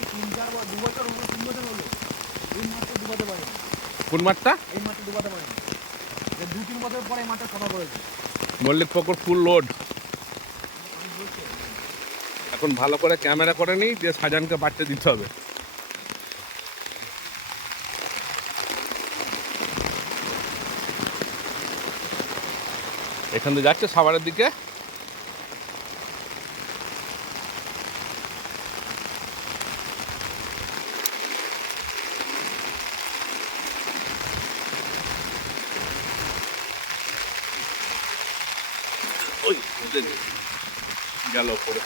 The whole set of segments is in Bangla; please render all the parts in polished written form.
2 বছর হলো, 3 বছর হলো এই মাঠটা ডুবাতে পারেনি। কোন মাঠটা? এই মাঠটা ডুবাতে পারেনি। 2-3 বছর পরে এই মাঠটা সাফা করেছে। মল্লিক পুকুর ফুল লোড। এখন ভালো করে ক্যামেরা করে নিই, দিয়ে সাজানকে বাড়তে দিতে হবে। এখান থেকে যাচ্ছে সাভারের দিকে। ওই গেল পরে।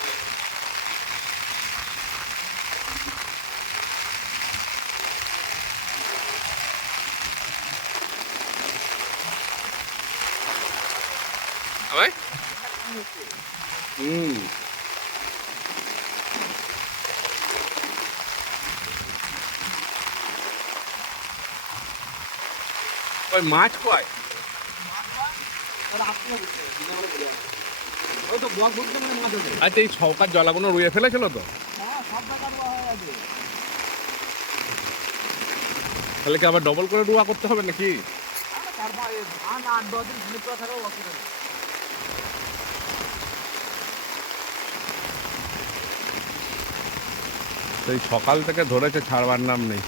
ওই মাছ কয়? আচ্ছা, এই সরকার জলাগুলো রুয়ে ফেলেছিল তো, তাহলে কি আবার ডবল করে রুয়া করতে হবে নাকি? সেই সকাল থেকে ধরেছে, ছাড়বার নাম নেই।